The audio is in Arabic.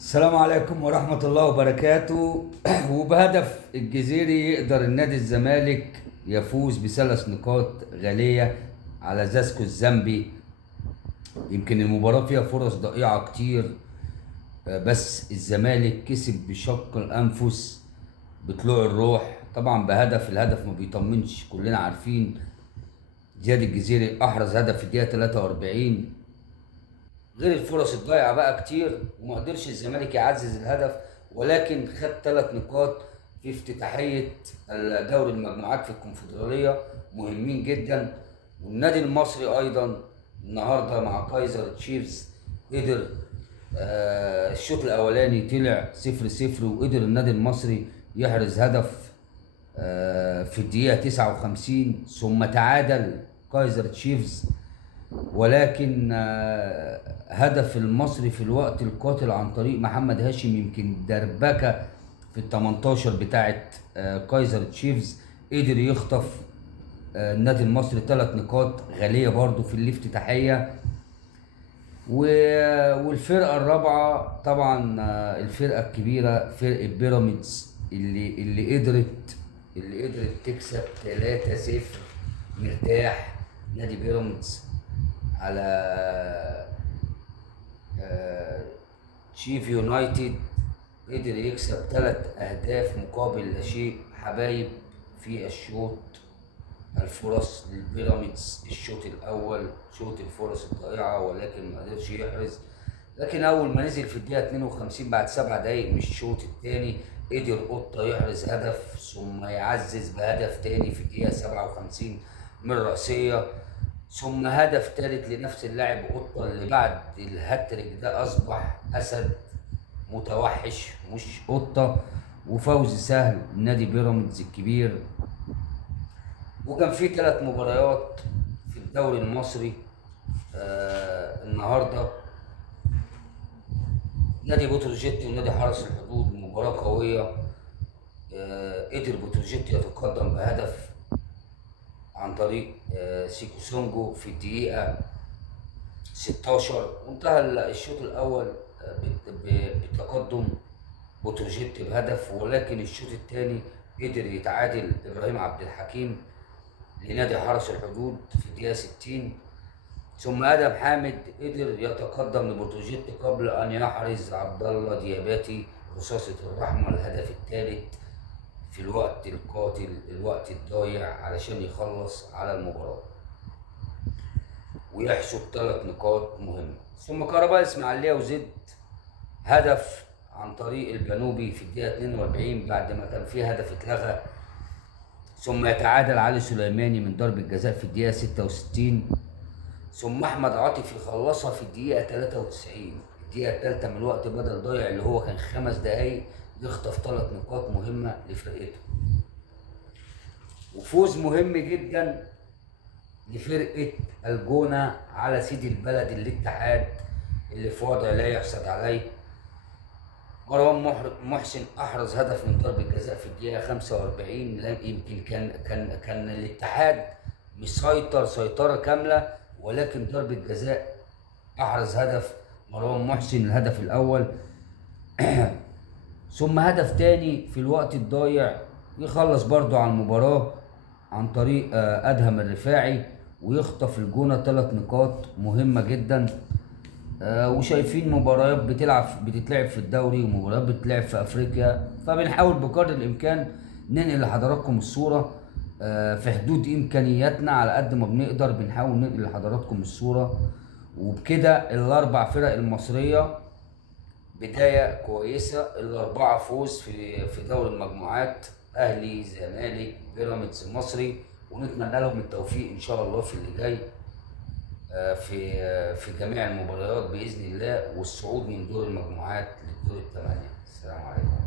السلام عليكم ورحمة الله وبركاته. وبهدف الجزيري يقدر النادي الزمالك يفوز بثلاث نقاط غالية على زاسكو الزامبي. يمكن المباراة فيها فرص ضائعة كتير، بس الزمالك كسب بشق الأنفس بطلوع الروح. طبعا الهدف ما بيطمنش، كلنا عارفين. زياد الجزيري أحرز هدف في الدقيقة 43، غير الفرص الضايعه بقى كتير، وما قدرش الزمالك يعزز الهدف، ولكن خد ثلاث نقاط في افتتاحيه دوري المجموعات في الكونفدراليه مهمين جدا. والنادي المصري ايضا النهارده مع كايزر تشيفز قدر، الشوط الاولاني طلع 0-0، وقدر النادي المصري يحرز هدف في الدقيقه 59، ثم تعادل كايزر تشيفز. ولكن هدف المصري في الوقت القاتل عن طريق محمد هاشم، يمكن دربكه في ال 18 بتاعه كايزر تشيفز، قدر يخطف النادي المصري ثلاث نقاط غاليه برضو في الافتتاحيه. والفرقه الرابعه طبعا الفرقه الكبيره فرقه بيراميدز اللي قدرت تكسب 3-0 مرتاح. نادي بيراميدز على تشيف يونايتد قدر يكسب 3 أهداف مقابل لا شيء. حبايب في الشوط الفرص للبيراميدز، الشوط الأول شوط الفرص الضائعة، ولكن ما قدرش يحرز. لكن أول ما نزل في الدقيقة 52 بعد 7 دقايق من الشوط الثاني قدر قطة يحرز هدف، ثم يعزز بهدف تاني في الدقيقة 57 من رأسية، ثم هدف ثالث لنفس اللاعب قطة اللي بعد الهاتريك ده أصبح أسد متوحش مش قطة. وفوز سهل نادي بيراميدز الكبير. وكان في 3 مباريات في الدوري المصري النهارده، نادي بتروجيت ونادي حرس الحدود، مباراة قوية. قدر بتروجيت يتقدم بهدف عن طريق سيكو سونجو في الدقيقة 16، وانتهى الشوط الأول بتقدم بتروجيت بهدف. ولكن الشوط الثاني قدر يتعادل إبراهيم عبد الحكيم لنادي حرس الحدود في الدقيقة 60، ثم آدم حامد قدر يتقدم لبتروجيت قبل أن يحرز عبد الله دياباتي رصاصة الرحمة الهدف الثالث في الوقت القاتل، الوقت الضايع، علشان يخلص على المباراة ويحسب 3 نقاط مهمة. ثم كهرباء اسماعيلية وزد هدف عن طريق الجنوبي في الدقيقة 42 بعد ما كان فيه هدف اتلغى، ثم يتعادل علي سليماني من ضربة جزاء في الدقيقة 66، ثم أحمد عاطف يخلصها في الدقيقة 93، الدقيقة الثالثة من الوقت بدل ضايع اللي هو كان 5 دقايق، يخطف 3 نقاط مهمة لفرقته. وفوز مهم جدا لفرقة الجونة على سيد البلد الاتحاد اللي في وضع لا يحسد عليه. مروان محسن أحرز هدف من ضربة جزاء في الدقيقة 45. يمكن كان الاتحاد مسيطر سيطرة كاملة، ولكن ضربة جزاء أحرز هدف مروان محسن الهدف الأول. ثم هدف تاني في الوقت الضايع يخلص برضو على المباراة عن طريق أدهم الرفاعي، ويخطف الجونة 3 نقاط مهمة جدا. وشايفين مباريات بتتلعب في الدوري ومباريات بتتلعب في أفريقيا، فبنحاول بقدر الإمكان ننقل لحضراتكم الصورة في حدود إمكانياتنا. على قد ما بنقدر بنحاول ننقل لحضراتكم الصورة. وبكده ال4 فرق المصرية بداية كويسة، ال4 فوز في دوري المجموعات، أهلي زمالك بيراميدز المصري، ونتمنى لهم التوفيق إن شاء الله في اللي جاي في جميع المباريات بإذن الله، والصعود من دور المجموعات للدور الثمانية. السلام عليكم.